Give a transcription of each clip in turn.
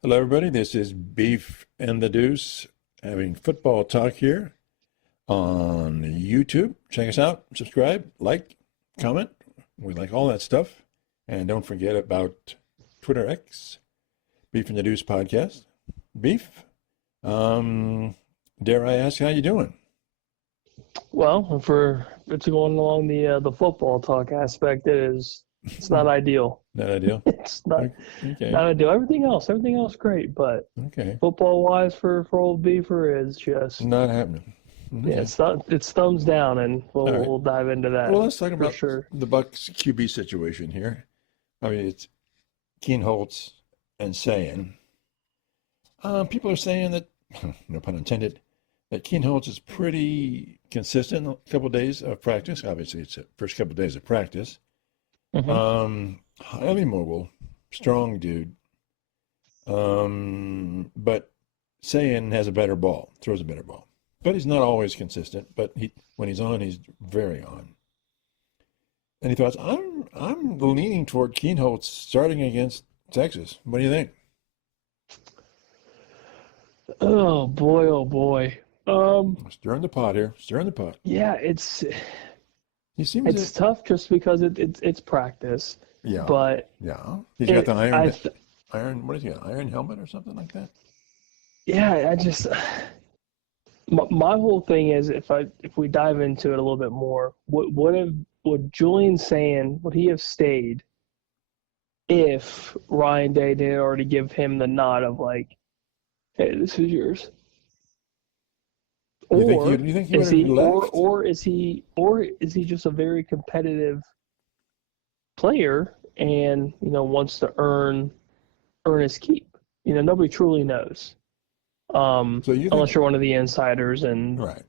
Hello, everybody. This is Beef and the Deuce having football talk here on YouTube. Check us out, subscribe, like, comment. We like all that stuff. And don't forget about Twitter X, Beef and the Deuce podcast. Beef, dare I ask how you doing? Well, if it's going along the football talk aspect, it's not ideal. Not ideal? It's not Okay. not ideal. Everything else great, but Okay. football wise for old Beaver is just Not happening. Okay. yeah, it's thumbs down, and All right. we'll dive into that. Well, let's talk for about sure. the Bucks QB situation here. I mean, it's Keen Holtz and saying. People are saying that, no pun intended, that Keen Holtz is pretty consistent in a couple of days of practice. Obviously, it's the first couple of days of practice. Mhm. Highly mobile, strong dude. But Sayin has a better ball, throws a better ball. But he's not always consistent. But when he's on, he's very on. Any thoughts? I'm leaning toward Keen Holtz starting against Texas. What do you think? Oh boy, oh boy. Stirring the pot here. Stirring the pot. Yeah, it's He seems tough just because it's practice. Yeah. But Yeah. He's got the iron. I Iron. What is he got? Iron helmet or something like that? Yeah, my whole thing is if we dive into it a little bit more, would Julian saying would he have stayed if Ryan Day didn't already give him the nod of like, hey, this is yours? You Or think he would is have he left? or is he just a very competitive player and wants to earn his keep? Nobody truly knows. So you think, Unless you're one of the insiders and right?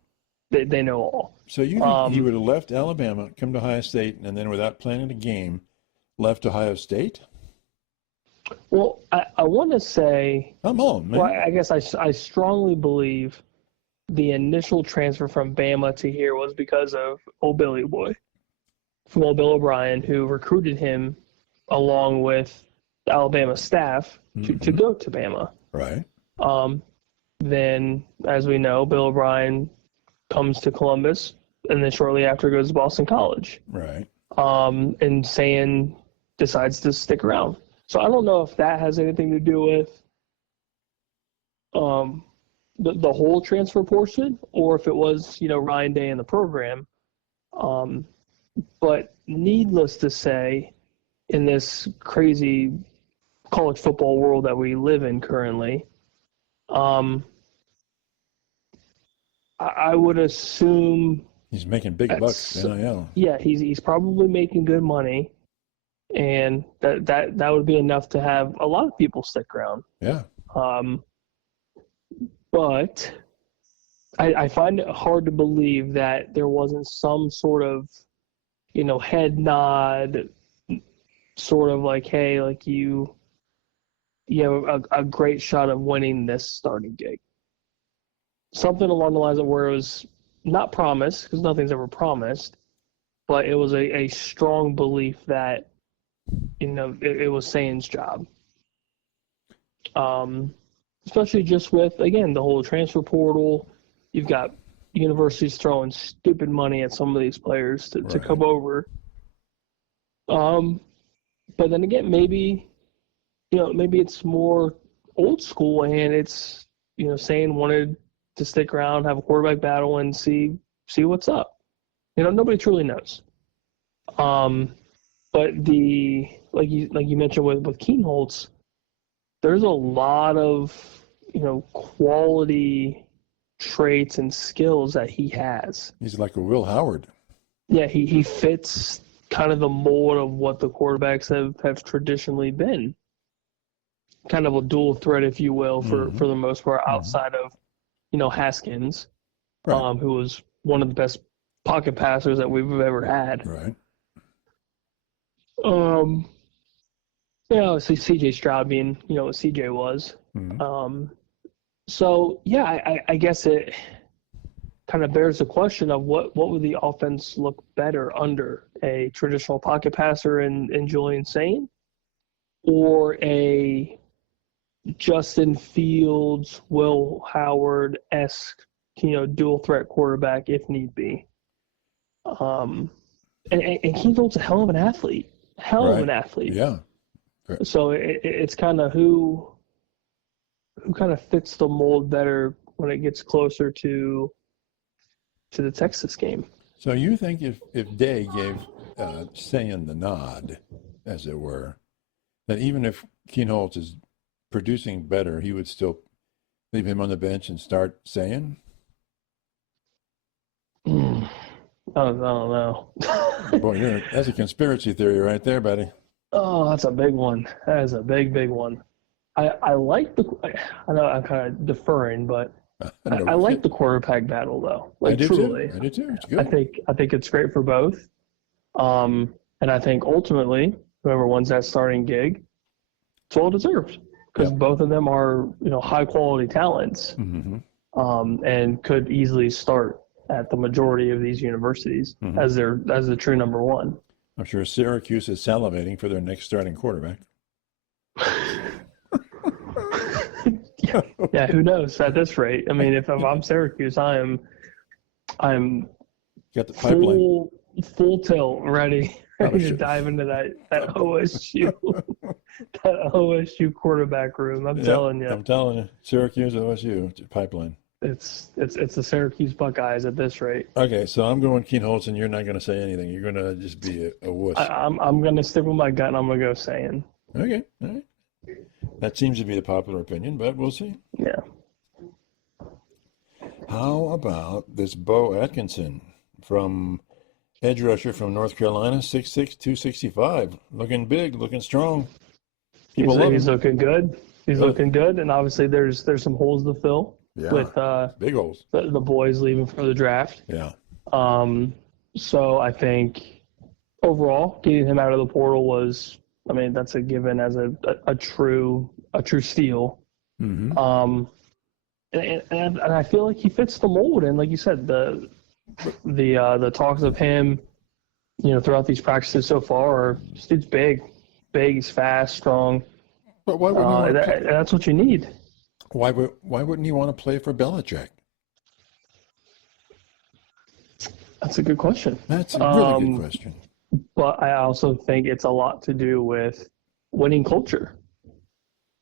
they know all. So you think he would have left Alabama, come to Ohio State, and then without planning a game, left Ohio State? Well, I want to say, Come on, man. well, I guess I strongly believe the initial transfer from Bama to here was because of old Billy Boy, from old Bill O'Brien, who recruited him along with the Alabama staff to go to Bama. Right. Then, as we know, Bill O'Brien comes to Columbus, and then shortly after goes to Boston College. Right. And Sayin decides to stick around. So I don't know if that has anything to do with the whole transfer portion, or if it was Ryan Day in the program. But needless to say, in this crazy college football world that we live in currently, I would assume he's making big bucks. NIL. Yeah, he's probably making good money, and that would be enough to have a lot of people stick around. Yeah. But I find it hard to believe that there wasn't some sort of head nod, sort of like, hey, like you have a great shot of winning this starting gig. Something along the lines of where it was not promised, because nothing's ever promised, but it was a strong belief that, it was Sayin's job. Especially just with, again, the whole transfer portal. You've got universities throwing stupid money at some of these players to come over. But then again, maybe it's more old school, and it's, Sayin wanted to stick around, have a quarterback battle, and see what's up. Nobody truly knows. But like you mentioned with Keen Holtz, there's a lot of quality traits and skills that he has. He's like a Will Howard. Yeah, he fits kind of the mold of what the quarterbacks have traditionally been. Kind of a dual threat, if you will, for the most part, outside of Haskins, who was one of the best pocket passers that we've ever had. Right. So C.J. Stroud being, what C.J. was. So, yeah, I guess it kind of bears the question of what would the offense look better under a traditional pocket passer in Julian Sayin, or a Justin Fields, Will Howard-esque, dual threat quarterback if need be. And Keenholt's a hell of an athlete. Hell of an athlete. Yeah. Great. So it's kind of who kind of fits the mold better when it gets closer to the Texas game. So you think if Day gave Sayin the nod, as it were, that even if Keenholz is producing better, he would still leave him on the bench and start Sayin? I don't know. Boy, that's a conspiracy theory right there, buddy. Oh, that's a big one. That is a big, big one. I like I know I'm kind of deferring, but I like the quarterback battle though. Like, I do truly. too. I do too. It's good. I think it's great for both. And I think ultimately, whoever wins that starting gig, it's well deserved because both of them are, high quality talents, and could easily start at the majority of these universities as the true number one. I'm sure Syracuse is salivating for their next starting quarterback. Yeah, who knows at this rate? I mean, if I'm Syracuse, I'm got the pipeline. full tilt, ready to dive into that OSU quarterback room. I'm telling you, Syracuse, OSU pipeline. It's the Syracuse Buckeyes at this rate. Okay, so I'm going Keenholz, and you're not going to say anything. You're going to just be a wuss. I'm going to stick with my gut, and I'm going to go Sayin. Okay, all right. That seems to be the popular opinion, but we'll see. Yeah. How about this Bo Atkinson from edge rusher from North Carolina, 6'6", 265, looking big, looking strong. He's looking good. He's looking good, and obviously there's some holes to fill with big holes. The boys leaving for the draft. Yeah. So I think overall getting him out of the portal was, that's a given as a true steal. And I feel like he fits the mold, and like you said, the talks of him, throughout these practices so far are, this dude's big, he's fast, strong. But why wouldn't that's what you need. Why wouldn't he want to play for Belichick? That's a good question. That's a really good question. But I also think it's a lot to do with winning culture.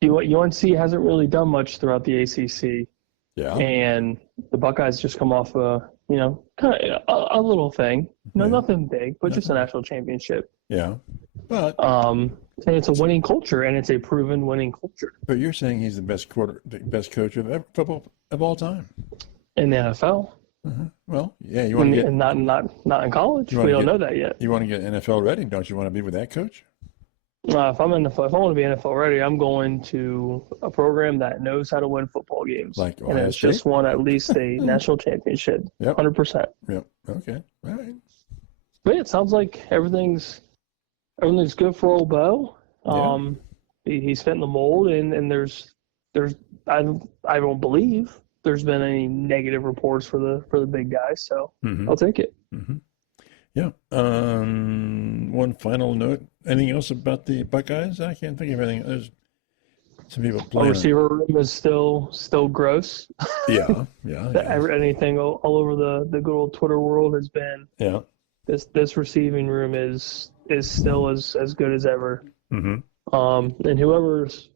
UNC hasn't really done much throughout the ACC. Yeah. And the Buckeyes just come off a little thing. Nothing big, but just a national championship. Yeah. But and it's a winning culture, and it's a proven winning culture. But you're saying he's the best coach of football of all time in the NFL. Well, yeah, you want to get, and not in college. We don't know that yet. You want to get NFL ready, don't you? Want to be with that coach? If I want to be NFL ready, I'm going to a program that knows how to win football games, like and it's just won at least a national championship. 100%. Yep. Okay. All right. But yeah, it sounds like everything's good for old Bo. He's fitting the mold, and there's I don't believe there's been any negative reports for the big guys, so I'll take it. Yeah. One final note. Anything else about the Buckeyes? I can't think of anything. There's some people playing. Our receiver room is still gross. Yeah. Anything all over the good old Twitter world has been. Yeah. This receiving room is still as good as ever. And whoever's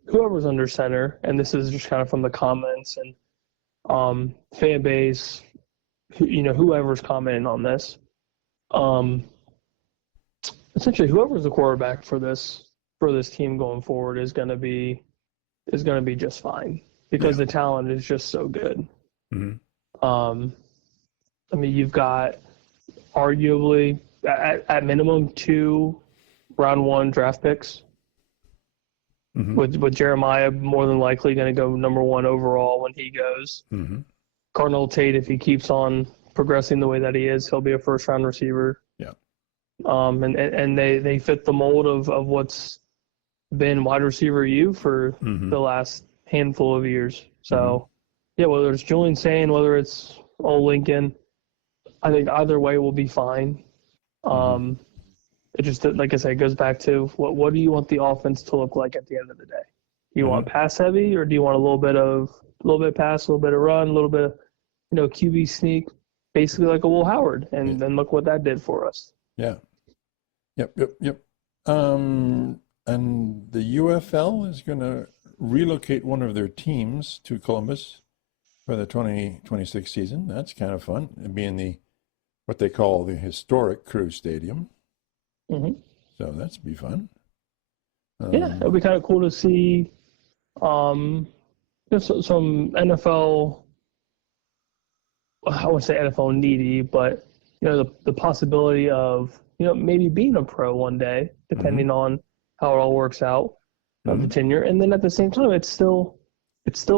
under center, and this is just kind of from the comments and fan base, whoever's commenting on this, essentially whoever's the quarterback for this team going forward is going to be just fine because the talent is just so good. You've got arguably at minimum 2 round 1 draft picks. With Jeremiah more than likely going to go number 1 overall when he goes. Cardinal Tate, if he keeps on progressing the way that he is, he'll be a first-round receiver. Yeah. And they fit the mold of what's been wide receiver U for the last handful of years. So, whether it's Julian Sayin, whether it's old Lincoln, I think either way will be fine. It just, like I said, goes back to what do you want the offense to look like at the end of the day? Do you want pass heavy, or do you want a little bit pass, a little bit of run, a little bit of, QB sneak, basically like a Will Howard? And then look what that did for us. Yeah. Yep. And the UFL is going to relocate one of their teams to Columbus for the 2026 season. That's kind of fun. It'll be in what they call the historic Crew Stadium. Mm-hmm. So that's be fun. Yeah, it'll be kind of cool to see some NFL. I wouldn't say NFL needy, but the possibility of maybe being a pro one day, depending on how it all works out of the tenure. And then at the same time, it's still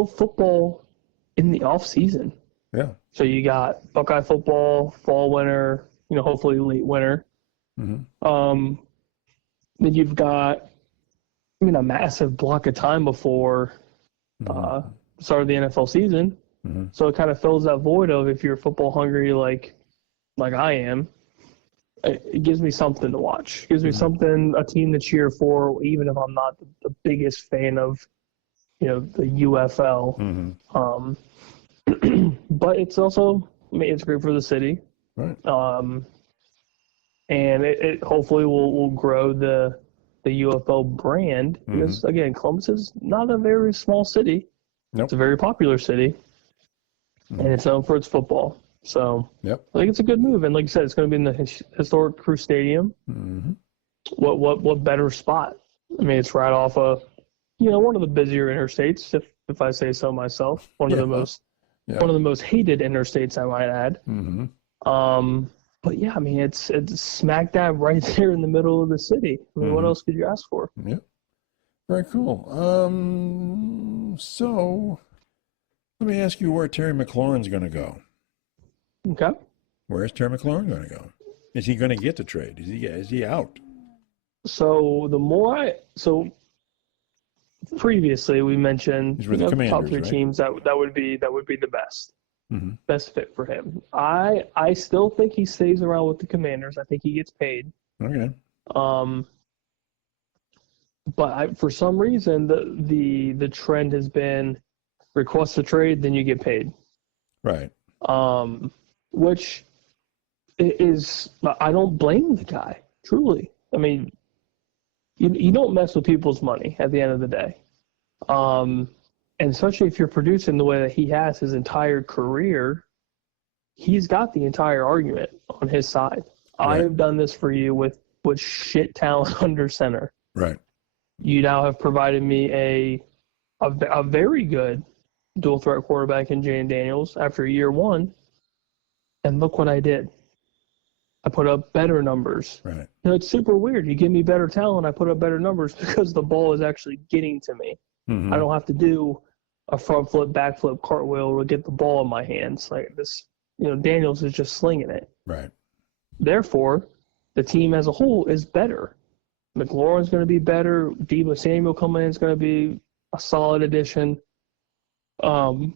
football in the off season. Yeah. So you got Buckeye football, fall, winter, hopefully late winter. Then you've got a massive block of time before the start of the NFL season. So it kind of fills that void of, if you're football hungry like I am, it gives me something to watch. It gives me a team to cheer for, even if I'm not the biggest fan of the UFL. But it's also, it's great for the city. Right. And it hopefully will grow the UFL brand, because again, Columbus is not a very small city. Nope. It's a very popular city, and it's known for its football. So yep. I think it's a good move. And like you said, it's going to be in the historic Crew Stadium. What better spot? It's right off of one of the busier interstates, if I say so myself. One of the most hated interstates, I might add. But yeah, it's smack dab right there in the middle of the city. What else could you ask for? Yeah. Very cool. So let me ask you where Terry McLaurin's going to go. Okay. Where's Terry McLaurin going to go? Is he going to get the trade? Is he out? So previously we mentioned the Commanders, top three right? teams that would be the best fit for him. I still think he stays around with the Commanders. I think he gets paid. Okay. But for some reason the trend has been request a trade, then you get paid. Right. Which is, I don't blame the guy, truly. You don't mess with people's money at the end of the day. And especially if you're producing the way that he has his entire career, he's got the entire argument on his side. Right. I have done this for you with shit talent under center. Right. You now have provided me a very good dual threat quarterback in Jane Daniels after year one. And look what I did. I put up better numbers. Right. It's super weird. You give me better talent, I put up better numbers because the ball is actually getting to me. I don't have to do a front flip, back flip, cartwheel to get the ball in my hands. Like this, Daniels is just slinging it. Right. Therefore, the team as a whole is better. McLaurin's going to be better. Deebo Samuel coming in is going to be a solid addition. So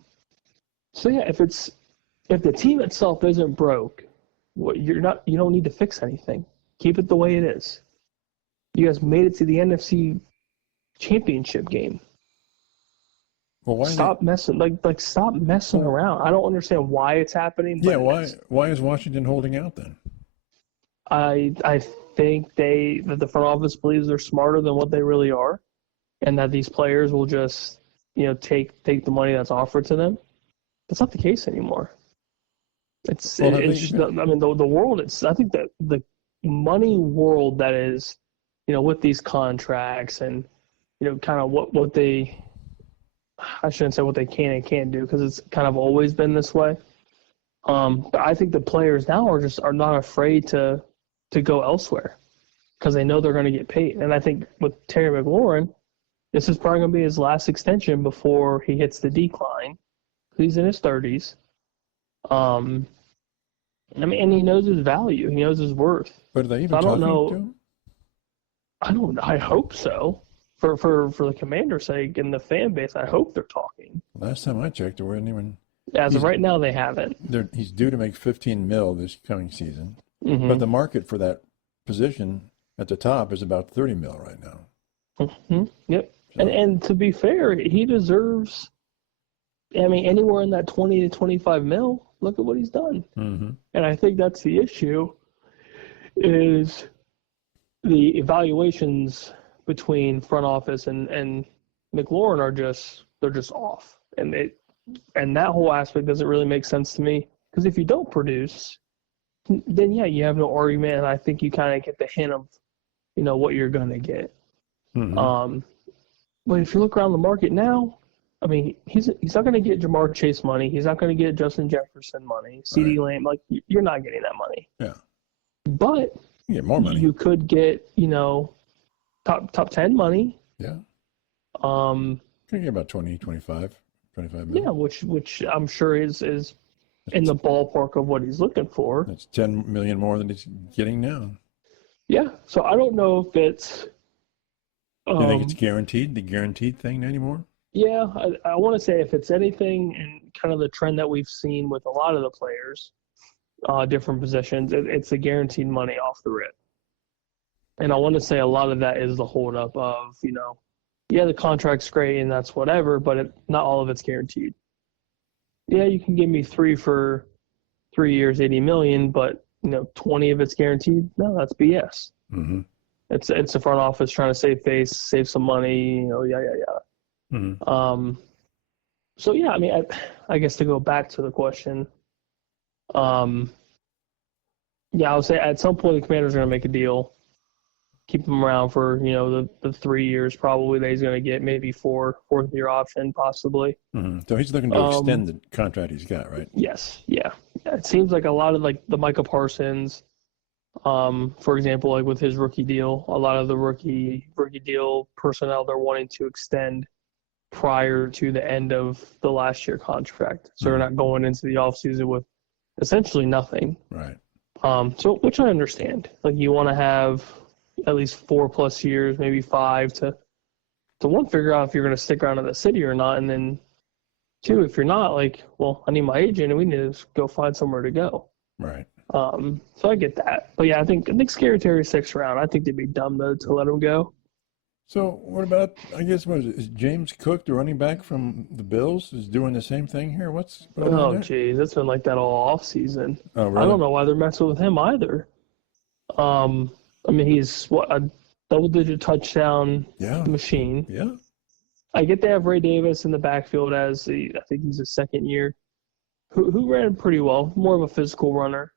yeah, if the team itself isn't broke, you don't need to fix anything. Keep it the way it is. You guys made it to the NFC Championship game. Well, stop messing around. I don't understand why it's happening. Yeah, why is Washington holding out then? I think that the front office believes they're smarter than what they really are, and that these players will just take the money that's offered to them. That's not the case anymore. The world. I think that the money world that is, with these contracts and kind of what they. I shouldn't say what they can and can't do, because it's kind of always been this way. But I think the players now are not afraid to go elsewhere because they know they're going to get paid. And I think with Terry McLaurin, this is probably going to be his last extension before he hits the decline. He's in his 30s. And he knows his value. He knows his worth. But are they even talking to him? I don't know. I hope so. For the Commander's sake and the fan base, I hope they're talking. Last time I checked, there weren't even. As of right now, they haven't. He's due to make $15 million this coming season, but the market for that position at the top is about $30 million right now. Yep. And to be fair, he deserves, I mean, anywhere in that 20 to 25 mil. Look at what he's done. Mm-hmm. And I think that's the issue, is the evaluations between front office and McLaurin they're just off. And that whole aspect doesn't really make sense to me, because if you don't produce, then yeah, you have no argument, and I think you kind of get the hint of, what you're going to get. Mm-hmm. But if you look around the market now, I mean, he's not going to get Jamar Chase money. He's not going to get Justin Jefferson money. CeeDee Lamb, like, you're not getting that money. Yeah. But you get more money. You could get, top 10 money. Yeah. Can get about 20, 25 million. Yeah, which I'm sure is in the ballpark of what he's looking for. That's 10 million more than he's getting now. Yeah. So I don't know if it's. Do you think it's guaranteed? The guaranteed thing anymore? Yeah, I want to say if it's anything, and kind of the trend that we've seen with a lot of the players, different positions, it's a guaranteed money off the rip. And I want to say a lot of that is the holdup of, yeah, the contract's great and that's whatever, but not all of it's guaranteed. Yeah, you can give me 3 for 3 years, 80 million, but 20 of it's guaranteed. No, that's BS. Mm-hmm. It's the front office trying to save face, save some money, yeah. Mm-hmm. So yeah, I mean, I guess to go back to the question, yeah, I would say at some point the Commanders are going to make a deal, keep him around for the 3 years probably that he's going to get, maybe fourth year option possibly. Mm-hmm. So he's looking to extend the contract he's got, right? Yes, yeah. It seems like a lot of like the Micha Parsons, for example, like with his rookie deal, a lot of the rookie deal personnel, they're wanting to extend prior to the end of the last year contract. So they're not going into the offseason with essentially nothing. Right. So which I understand. Like, you want to have at least 4+ years, maybe 5 to one, figure out if you're going to stick around in the city or not. And then 2, if you're not, like, well, I need my agent and we need to go find somewhere to go. Right. So I get that. But yeah, I think Scary Terry sticks around. I think they'd be dumb to let him go. So what about, I guess, is James Cook, the running back from the Bills, is doing the same thing here? What's going on there? Geez, it's been like that all off season. Oh, really? I don't know why they're messing with him either. I mean, he's a double-digit touchdown machine. Yeah. I get they have Ray Davis in the backfield I think he's his second year, who ran pretty well, more of a physical runner.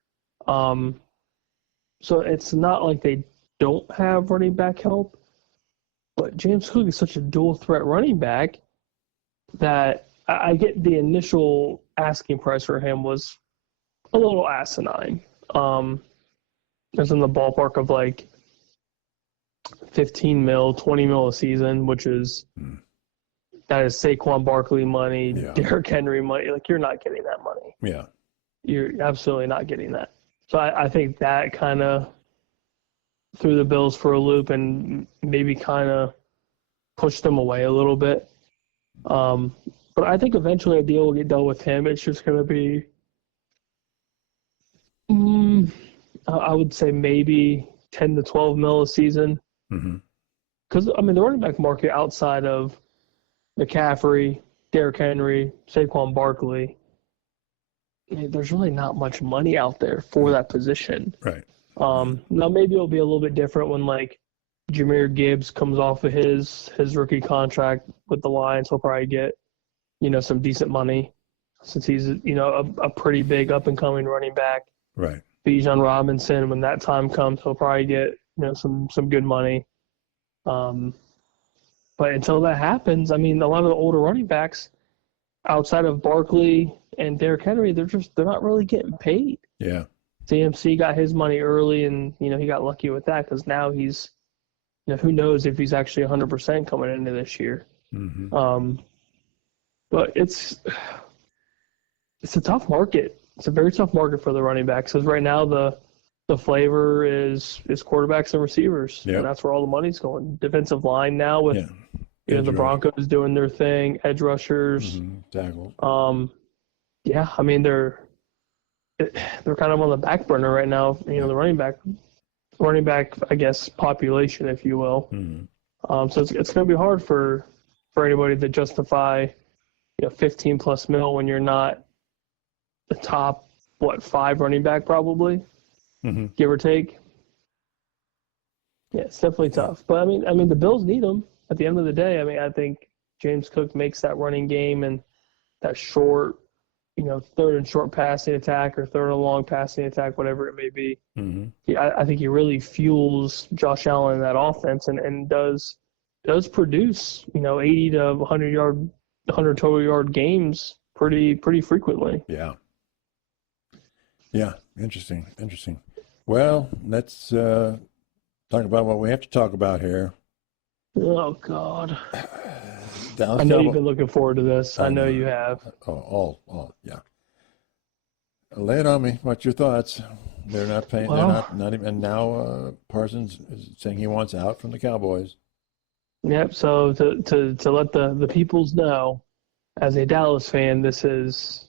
So it's not like they don't have running back help. But James Cook is such a dual-threat running back that I get the initial asking price for him was a little asinine. It's in the ballpark of like 15 mil, 20 mil a season, which is that is Saquon Barkley money, Derrick Henry money. Like, you're not getting that money. Yeah. You're absolutely not getting that. So I think that kind of threw the Bills for a loop and maybe kind of pushed them away a little bit. But I think eventually a deal will get done with him. It's just going to be, I would say maybe 10 to 12 mil a season. Because, I mean, the running back market outside of McCaffrey, Derrick Henry, Saquon Barkley, there's really not much money out there for that position. Right. Now maybe it'll be a little bit different when like Jahmyr Gibbs comes off of his rookie contract with the Lions. He'll probably get, some decent money since he's, a pretty big up and coming running back. Right. Bijan Robinson, when that time comes, he'll probably get, some good money. But until that happens, I mean, a lot of the older running backs outside of Barkley and Derrick Henry, they're not really getting paid. Yeah. CMC got his money early, and he got lucky with that because now he's, who knows if he's actually 100% coming into this year. But it's a tough market. It's a very tough market for the running backs because right now the flavor is quarterbacks and receivers, and that's where all the money's going. Defensive line now with the Broncos doing their thing, edge rushers, tackle. Yeah, I mean they're kind of on the back burner right now. The running back, I guess, population, if you will. So it's going to be hard for for anybody to justify, 15 plus mil when you're not the top, 5 running back probably, give or take. Yeah, it's definitely tough. But I mean, the Bills need him at the end of the day. I mean, I think James Cook makes that running game and that short, third and short passing attack or third and long passing attack, whatever it may be. I think he really fuels Josh Allen in that offense and does produce, 80 to 100 total yard games pretty frequently. Yeah. Yeah. Interesting. Well, let's talk about what we have to talk about here. Oh, God. Dallas I know Cowboys. you've been looking forward to this. I know you have. Yeah. Lay it on me. What's your thoughts? They're not paying. Well, they're not even. And now Parsons is saying he wants out from the Cowboys. Yep. So to let the peoples know, as a Dallas fan, this is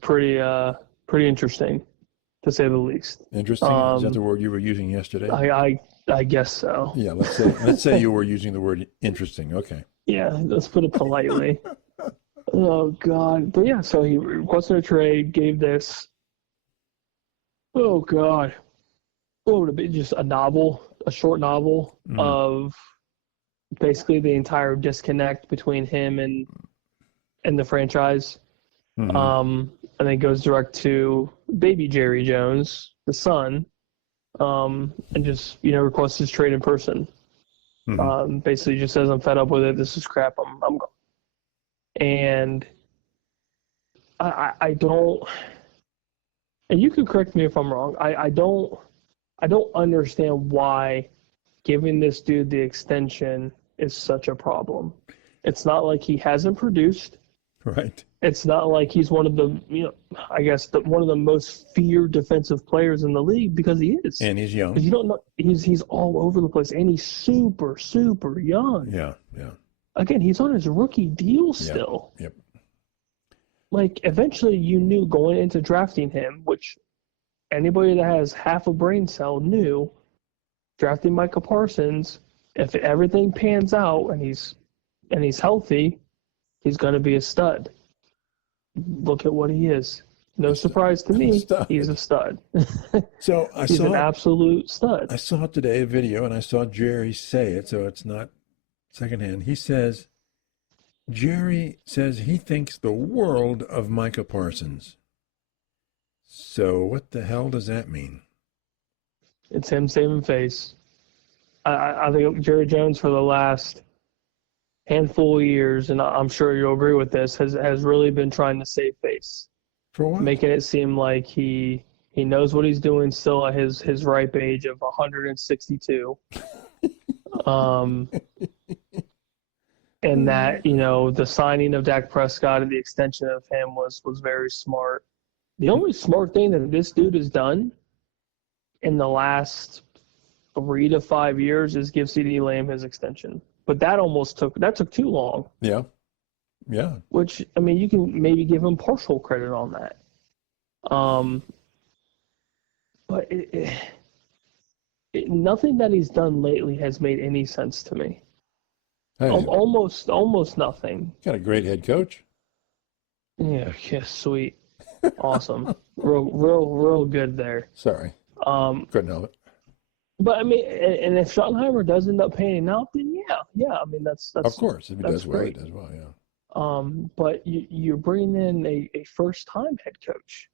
pretty interesting, to say the least. Interesting. Is that the word you were using yesterday? I guess so. Yeah. Let's say you were using the word interesting. Okay. Yeah. Let's put it politely. Oh, God. But, yeah, so he requested a trade, gave this. Oh, God. What would it be? Just a short novel of basically the entire disconnect between him and the franchise. And then goes direct to baby Jerry Jones, the son, and just, requests his trade in person. Basically just says, I'm fed up with it. This is crap. I'm gone. And I don't, and you can correct me if I'm wrong. I don't understand why giving this dude the extension is such a problem. It's not like he hasn't produced. Right. It's not like he's one of the, I guess one of the most feared defensive players in the league, because he is. And he's young. You don't know, he's all over the place, and he's super, super young. Yeah. Again, he's on his rookie deal still. Yep. Like, eventually you knew going into drafting him, which anybody that has half a brain cell knew, drafting Micha Parsons, if everything pans out and he's healthy, he's going to be a stud. Look at what he is. No surprise to me, he's a stud. So he's an absolute stud. I saw today a video, and I saw Jerry say it, so it's not secondhand. He says, Jerry says he thinks the world of Micha Parsons. So what the hell does that mean? It's him saving face. I think Jerry Jones, for the last handful of years, and I'm sure you'll agree with this, has really been trying to save face. For what? Making it seem like he knows what he's doing still at his ripe age of 162. And that, the signing of Dak Prescott and the extension of him was very smart. The only smart thing that this dude has done in the last 3 to 5 years is give CeeDee Lamb his extension. But that took too long. Yeah. Which, you can maybe give him partial credit on that. But nothing that he's done lately has made any sense to me. Hey, almost nothing. got a great head coach. Yeah, sweet. Awesome. real good there. Sorry. Couldn't help it. But and if Schottenheimer does end up panning out, then yeah. That's of course, if he does well, great. he does well, yeah. But you're bringing in a first-time head coach.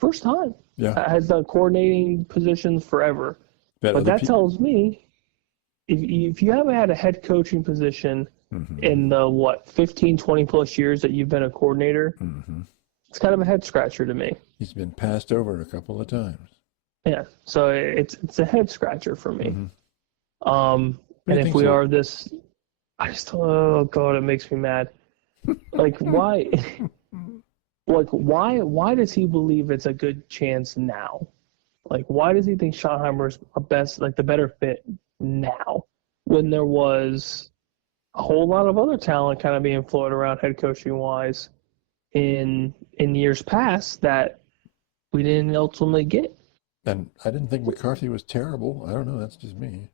First time. Yeah. Has done coordinating positions forever. But that tells me, if you haven't had a head coaching position in the 15, 20 plus years that you've been a coordinator, it's kind of a head scratcher to me. He's been passed over a couple of times. Yeah, so it's a head scratcher for me. And if we are this, oh God, it makes me mad. Like, why? Why does he believe it's a good chance now? Like, why does he think Schottenheimer's the better fit now, when there was a whole lot of other talent kind of being floated around head coaching wise in years past that we didn't ultimately get? And I didn't think McCarthy was terrible. I don't know. That's just me.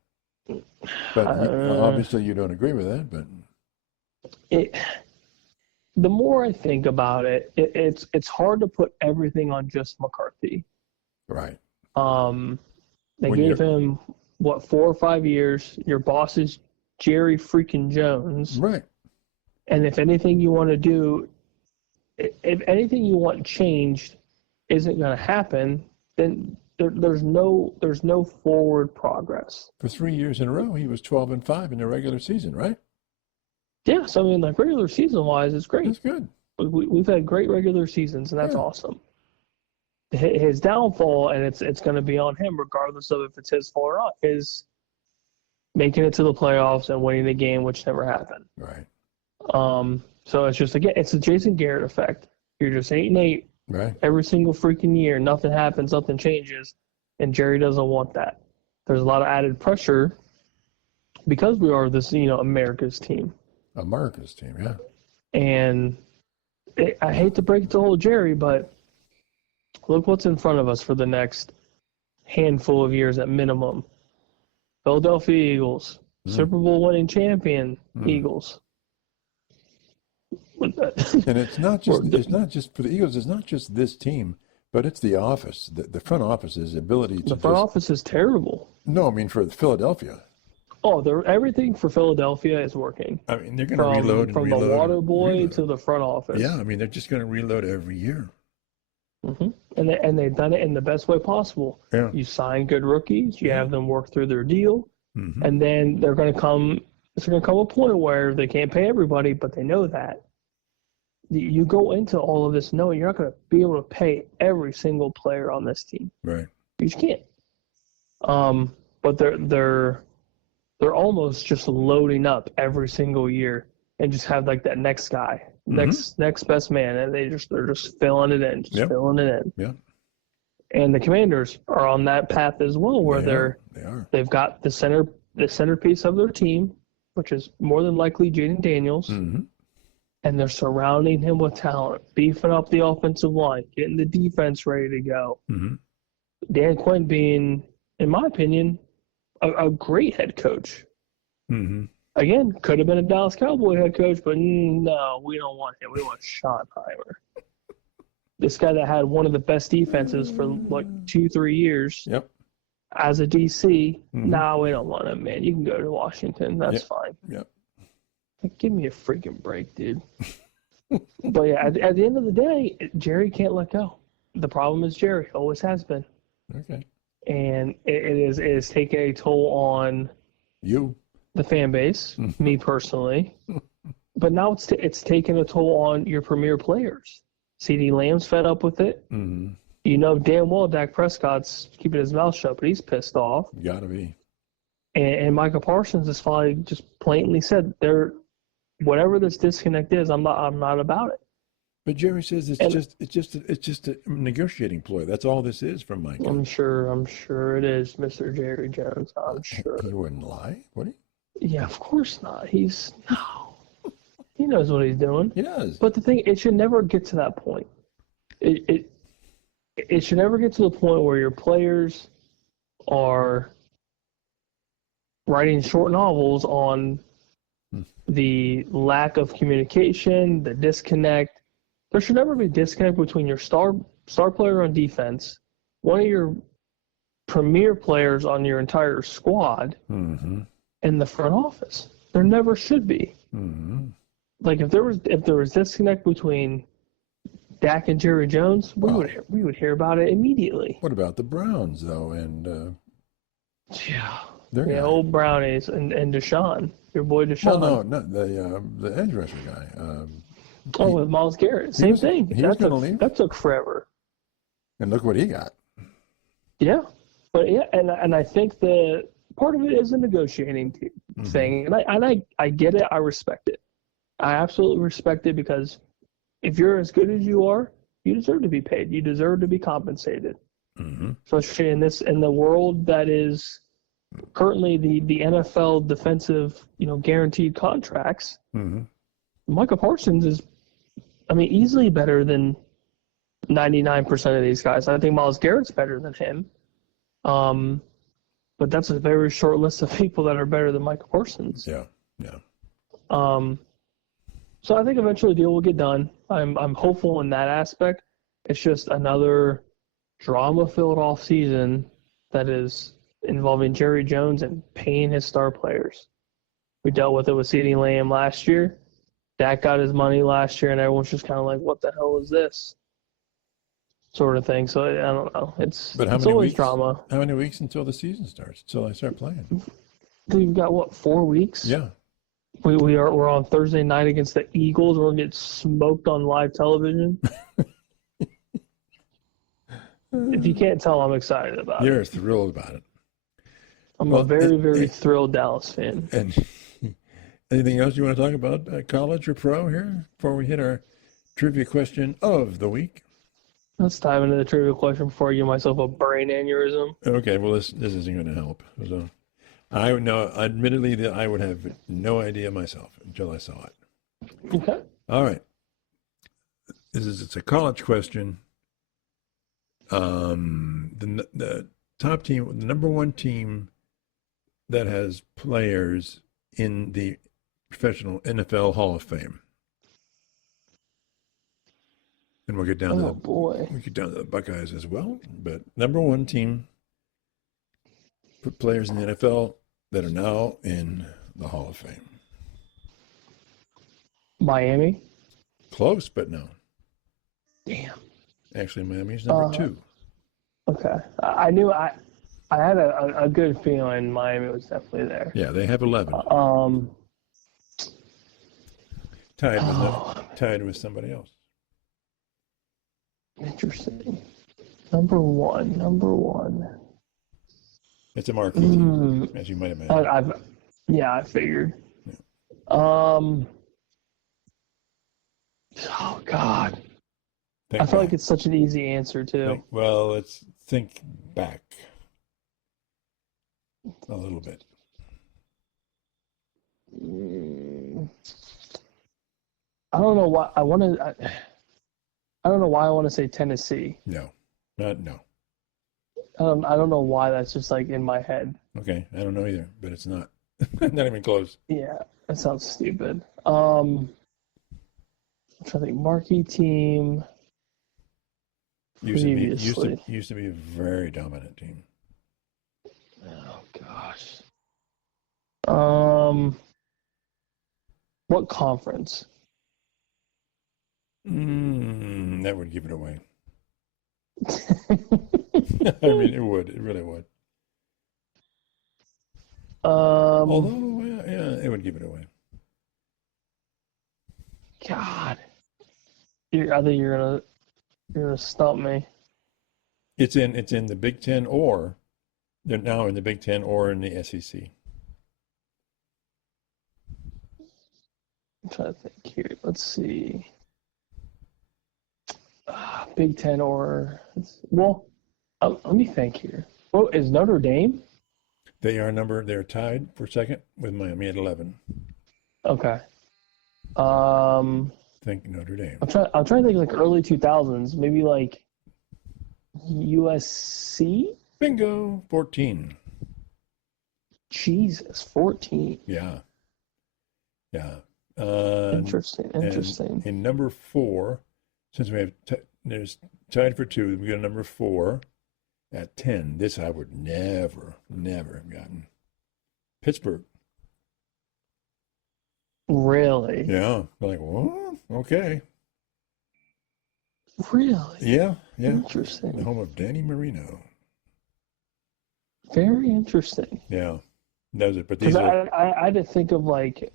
But obviously you don't agree with that. But The more I think about it, it's hard to put everything on just McCarthy. Right. They gave him, 4 or 5 years. Your boss is Jerry freaking Jones. Right. And if anything you want to do, if anything you want changed isn't going to happen, then there's no forward progress. For 3 years in a row, he was 12-5 in the regular season, right? Yeah, so I mean, like regular season wise, it's great. That's good. We've had great regular seasons, and that's awesome. His downfall, and it's going to be on him, regardless of if it's his fault or not, is making it to the playoffs and winning the game, which never happened. Right. So it's just, again, it's the Jason Garrett effect. You're just 8-8 right. every single freaking year. Nothing happens, nothing changes, and Jerry doesn't want that. There's a lot of added pressure because we are this, America's team. America's team, yeah. And I hate to break it to old Jerry, but look what's in front of us for the next handful of years at minimum. Philadelphia Eagles, Super Bowl winning champion Eagles. And it's not just for the Eagles. It's not just this team, but it's the office, the front office's ability to. The front office is terrible. No, I mean for Philadelphia. Oh, everything for Philadelphia is working. I mean, they're going to reload and from reload. From the water boy reload. to the front office. Yeah, I mean, they're just going to reload every year. Mm-hmm. And they've done it in the best way possible. Yeah. You sign good rookies, you have them work through their deal, and then they're going to come. It's going to come a point where they can't pay everybody, but they know that. You go into all of this knowing you're not going to be able to pay every single player on this team. Right. You just can't. But they're almost just loading up every single year and just have like that next guy, next best man, and they're just filling it in, filling it in. Yeah. And the Commanders are on that path as well, where they've got the centerpiece of their team, which is more than likely Jaden Daniels, and they're surrounding him with talent, beefing up the offensive line, getting the defense ready to go. Dan Quinn being, in my opinion, a great head coach. Again, could have been a Dallas Cowboy head coach, but no, we don't want him. We want Schottenheimer. This guy that had one of the best defenses for like 2-3 years. Yep. As a DC, no, we don't want him, man. You can go to Washington. That's fine. Yep. Like, give me a freaking break, dude. But yeah, at the end of the day, Jerry can't let go. The problem is Jerry. Always has been. Okay. And it is taking a toll on you, the fan base, me personally. But now it's taking a toll on your premier players. CeeDee Lamb's fed up with it. You know damn well Dak Prescott's keeping his mouth shut, but he's pissed off. Gotta be. And Micha Parsons has finally just blatantly said, whatever this disconnect is, I'm not about it. But Jerry says it's just a negotiating ploy. That's all this is from Mike. I'm sure it is, Mr. Jerry Jones. I'm sure. He wouldn't lie, would he? Yeah, of course not. He knows what he's doing. He does. But the thing, it should never get to that point. It should never get to the point where your players are writing short novels on the lack of communication, the disconnect. There should never be a disconnect between your star player on defense, one of your premier players on your entire squad, and the front office. There never should be. Like if there was disconnect between Dak and Jerry Jones, we would hear about it immediately. What about the Browns though? And old Brownies and Deshaun, your boy Deshaun. Well, no, not the edge rusher guy. With Myles Garrett, same thing. He was going to leave. That took forever. And look what he got. Yeah, but and I think the part of it is a negotiating thing, and I get it. I respect it. I absolutely respect it because if you're as good as you are, you deserve to be paid. You deserve to be compensated. Especially in the world that is currently the NFL defensive, guaranteed contracts. Micha Parsons is, easily better than 99% of these guys. I think Myles Garrett's better than him. But that's a very short list of people that are better than Micha Parsons. Yeah. So I think eventually the deal will get done. I'm hopeful in that aspect. It's just another drama-filled offseason that is involving Jerry Jones and paying his star players. We dealt with it with CeeDee Lamb last year. Dak got his money last year, and everyone's just kind of like, what the hell is this? Sort of thing. So I don't know. It's always drama. How many weeks until the season starts, until I start playing? We've got, what, 4 weeks? Yeah. We're on Thursday night against the Eagles. We're going to get smoked on live television. If you can't tell, I'm excited about it. You're thrilled about it. I'm a very, very thrilled Dallas fan. And anything else you want to talk about, college or pro here, before we hit our trivia question of the week? Let's dive into the trivia question before I give myself a brain aneurysm. Okay, well, this isn't going to help. So I would know, admittedly, that I would have no idea myself until I saw it. Okay. All right. It's a college question. The top team, the number one team that has players in the professional NFL Hall of Fame. And we'll get down to the Buckeyes as well. But number one team, put players in the NFL that are now in the Hall of Fame. Miami? Close, but no. Damn. Actually, Miami's number 2. Okay. I knew I had a good feeling Miami was definitely there. Yeah, they have 11. Tied with somebody else. Interesting. Number one. It's a marquee team, as you might imagine. I figured. Yeah. Oh God. I feel like it's such an easy answer too. Let's think back a little bit. I don't know why I want to. I don't know why I want to say Tennessee. No. I don't know why that's just like in my head. Okay, I don't know either, but it's not. Not even close. Yeah, that sounds stupid. I'm trying to think. Marquee team. Used to be a very dominant team. Oh gosh. What conference? That would give it away. I mean, it would. It really would. Although, yeah, it would give it away. God, I think you're gonna stump me. It's in the Big Ten, or they're now in the Big Ten or in the SEC. I'm trying to think here. Let's see. Big Ten or let me think here. Oh, is Notre Dame? They're tied for second with Miami at 11. Okay. Think Notre Dame. I'm trying to think like early 2000s, maybe like USC. Bingo, 14. Jesus, 14. Yeah. Interesting. In number 4, since we have there's tied for 2, we got a number 4 at 10. This I would never have gotten. Pittsburgh. Really? Yeah. Like, what? Okay. Really? Yeah. Interesting. The home of Danny Marino. Very interesting. Yeah. That was it. But these I had to think of like,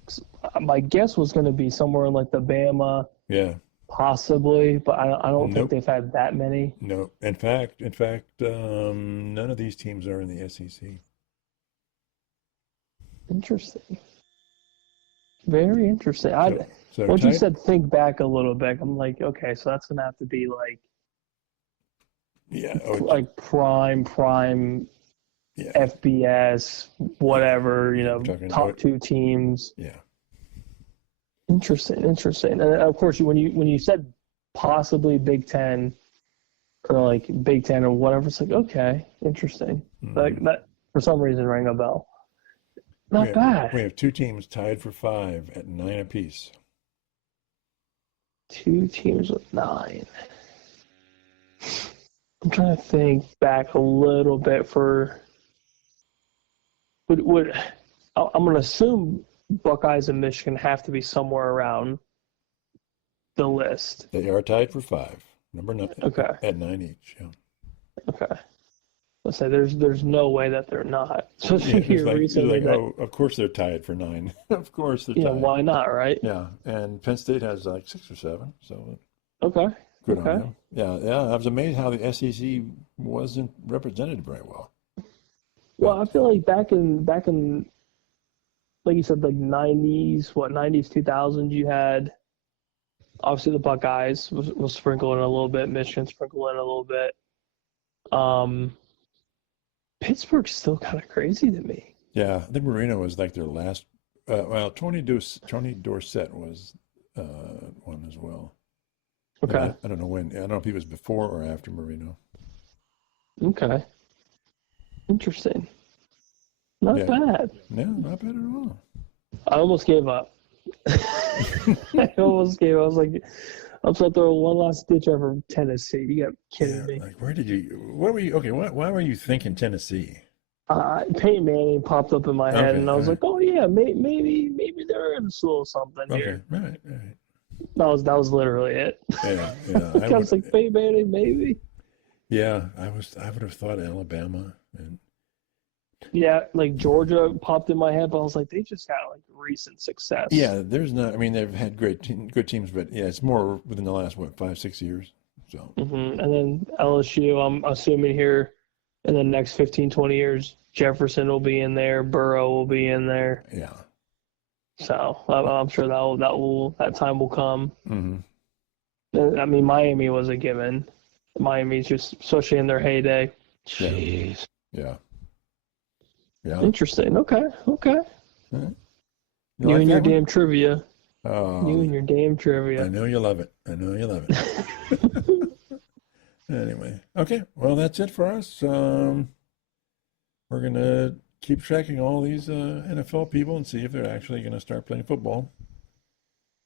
my guess was going to be somewhere in like the Bama. Yeah. Possibly, but I don't think they've had that many. No. In fact, none of these teams are in the SEC. Interesting. Very interesting. Once you said think back a little bit, I'm like, okay, so that's going to have to be like, like prime, yeah. FBS, whatever, top 2 teams. Yeah. Interesting. And of course, when you said possibly Big Ten or like Big Ten or whatever, it's like, okay, interesting. Mm-hmm. Like that for some reason rang a bell. Not bad. We have 2 teams tied for 5 at 9 apiece. 2 teams with 9. I'm trying to think back a little bit for. I'm going to assume Buckeyes and Michigan have to be somewhere around the list. They are tied for 5. Number 9. Okay. At 9 each. Yeah. Okay. Let's say there's no way that they're not. So Yeah, here recently, oh, of course they're tied for 9. Of course they're tied. Yeah, why not, right? Yeah, and Penn State has like 6 or 7. So okay. Good okay. on them. Yeah. I was amazed how the SEC wasn't represented very well. Well, I feel like back in like you said, like 90s, 2000s, you had obviously the Buckeyes was sprinkled in a little bit, Michigan sprinkled in a little bit. Pittsburgh's still kind of crazy to me. Yeah, I think Marino was like their last. Tony Dorsett was one as well. Okay. I don't know when. I don't know if he was before or after Marino. Okay. Interesting. Not bad. No, not bad at all. I almost gave up. I almost gave up. I was like, I'm supposed to throw one last ditch over Tennessee. You got kidding me. Like, why were you thinking Tennessee? Peyton Manning popped up in my head, and I was like, oh yeah, maybe they're in a little something here. Right. That was literally it. Yeah. I was like, Peyton Manning, maybe. Yeah, I would have thought Alabama and. Yeah, like Georgia popped in my head, but I was like, they just got like recent success. Yeah, there's not. I mean, they've had good teams, but yeah, it's more within the last 5-6 years. So. And then LSU, I'm assuming here in the next 15, 20 years, Jefferson will be in there, Burrow will be in there. Yeah. So I'm sure that time will come. Mm-hmm. I mean, Miami was a given. Miami's just, especially in their heyday. Jeez. Yeah. Interesting. Okay. Right. You and your damn trivia. Oh, you and your damn trivia. I know you love it. Anyway. Okay. Well, that's it for us. We're going to keep tracking all these NFL people and see if they're actually going to start playing football.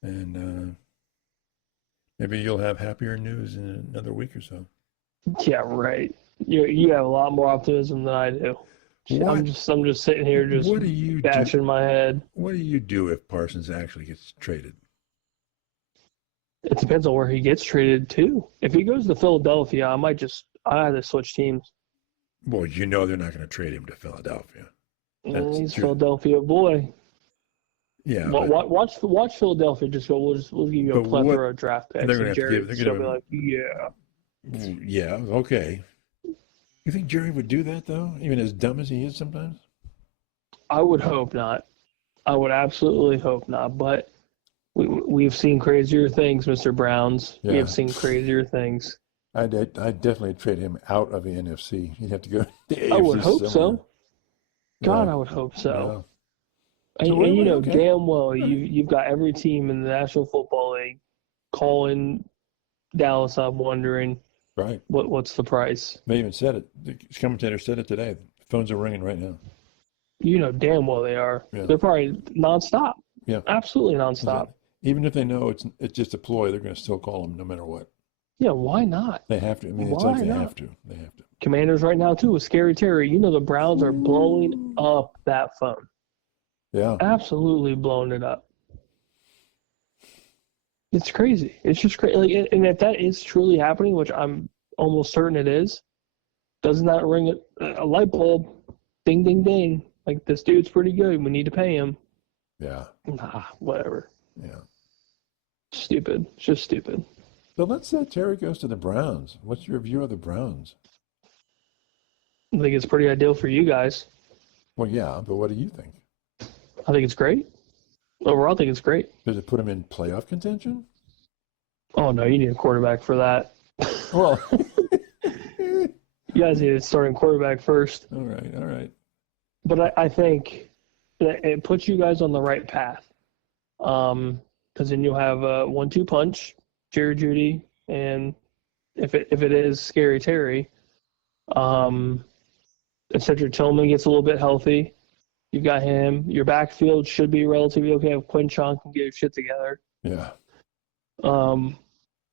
And maybe you'll have happier news in another week or so. Yeah, right. You have a lot more optimism than I do. I'm just sitting here bashing my head. What do you do if Parsons actually gets traded? It depends on where he gets traded to. If he goes to Philadelphia, I have to switch teams. Well, they're not going to trade him to Philadelphia. He's a Philadelphia boy. Yeah. Watch Philadelphia just go. We'll give you a plethora of draft picks. They're going to have to give. Be like, yeah. Yeah. Okay. You think Jerry would do that, though, even as dumb as he is sometimes? I would hope not. I would absolutely hope not. But we've seen crazier things, Mr. Browns. Yeah. We have seen crazier things. I'd definitely trade him out of the NFC. He'd have to go to the AFC. I would hope somewhere. So. God, I would hope so. Yeah. And damn well you've got every team in the National Football League calling Dallas up wondering, right, what's the price? They even said it. The commentator said it today. The phones are ringing right now. Damn well they are. Yeah. They're probably nonstop. Yeah, absolutely nonstop. Even if they know it's just a ploy, they're going to still call them no matter what. Yeah, why not? They have to. I mean, it's like they have to. Commanders right now too with Scary Terry. The Browns are blowing up that phone. Yeah, absolutely blowing it up. It's crazy. It's just crazy. And if that is truly happening, which I'm almost certain it is, doesn't that ring a light bulb? Ding, ding, ding. Like, this dude's pretty good. We need to pay him. Yeah. Nah, whatever. Yeah. Stupid. It's just stupid. So let's say Terry goes to the Browns. What's your view of the Browns? I think it's pretty ideal for you guys. Well, yeah, but what do you think? I think it's great. Overall, I think it's great. Does it put him in playoff contention? Oh, no, you need a quarterback for that. Well, you guys need a starting quarterback first. All right. But I think it puts you guys on the right path. Because then you'll have a 1-2 punch, Jerry Jeudy, and if it is Scary Terry, if Cedric Tillman gets a little bit healthy, you got him. Your backfield should be relatively okay if Quinn Chong can get his shit together. Yeah.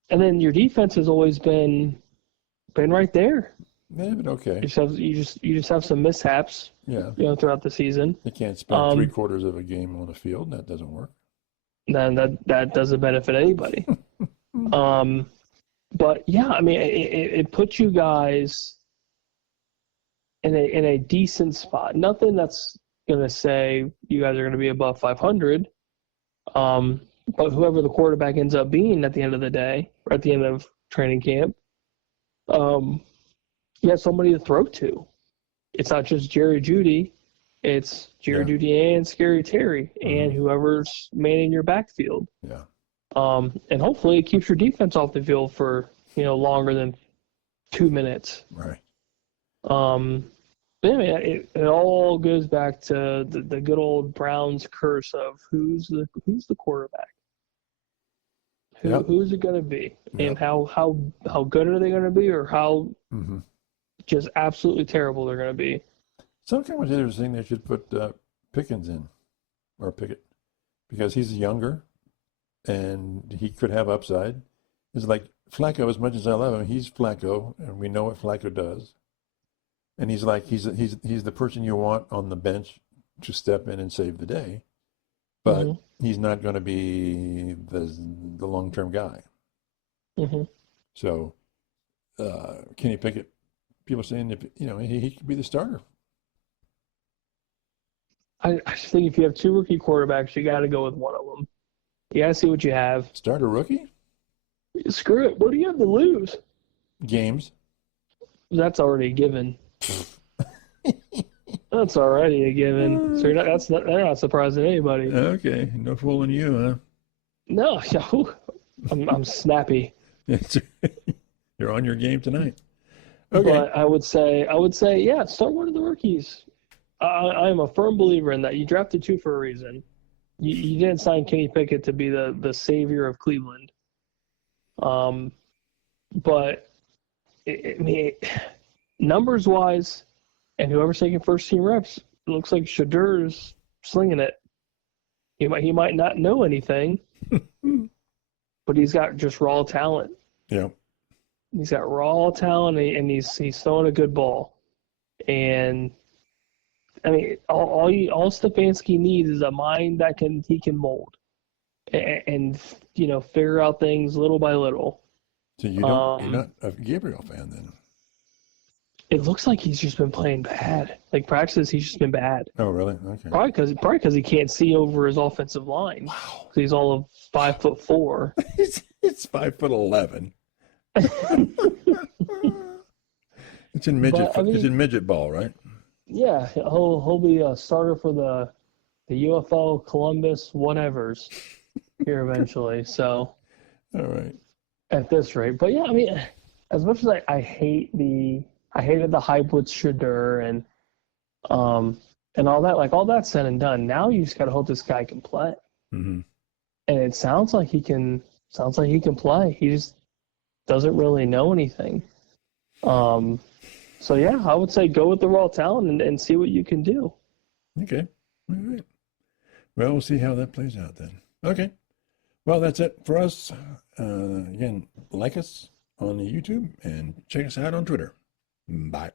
And then your defense has always been right there. Yeah, but okay. You just have some mishaps, Yeah. throughout the season. You can't spend 3/4 of a game on the field. That doesn't work. Then that doesn't benefit anybody. But yeah, I mean, it puts you guys in a decent spot. Nothing that's gonna say you guys are gonna be above 500. But whoever the quarterback ends up being at the end of the day, or at the end of training camp, you have somebody to throw to. It's not just Jerry Jeudy. It's Jerry Jeudy and Scary Terry and whoever's manning your backfield. Yeah. And hopefully it keeps your defense off the field for, longer than 2 minutes. Right. But anyway, it all goes back to the good old Browns curse of who's the quarterback. Who's it going to be? Yep. And how good are they going to be, or how just absolutely terrible they're going to be? Some commentators think they should put Pickens in, or Pickett, because he's younger and he could have upside. It's like Flacco, as much as I love him, he's Flacco, and we know what Flacco does. And he's the person you want on the bench to step in and save the day, but he's not going to be the long-term guy. So Kenny Pickett, people saying he could be the starter. I just think if you have two rookie quarterbacks, you got to go with one of them. You got to see what you have. Start a rookie? Screw it. What do you have to lose? Games. That's already a given. That's already a given. So they're not surprising anybody. Okay, no fooling you, huh? No, I'm snappy. You're on your game tonight. Okay. But I would say, yeah, start one of the rookies. I am a firm believer in that. You drafted two for a reason. You didn't sign Kenny Pickett to be the savior of Cleveland. But numbers wise, and whoever's taking first team reps, it looks like Shadur's slinging it. He might not know anything, but he's got just raw talent. Yeah. He's got raw talent, and he's throwing a good ball. And I mean, all Stefanski needs is a mind that he can mold, and figure out things little by little. So you're not a Gabriel fan then? It looks like he's just been playing bad. Like practices, he's just been bad. Oh, really? Okay. Probably because he can't see over his offensive line. Wow. He's all of 5'4". It's 5'11". It's in midget. It's in midget ball, right? Yeah, he'll be a starter for the UFO Columbus whatevers here eventually. So, all right. At this rate, but yeah, I mean, as much as I hated the hype with Shadur and all that, like all that said and done, now you just gotta hope this guy can play. And it sounds like he can play. He just doesn't really know anything. So yeah, I would say go with the raw talent and see what you can do. Okay. All right. Well, we'll see how that plays out then. Okay. Well, that's it for us. Again, like us on the YouTube and check us out on Twitter. Bye.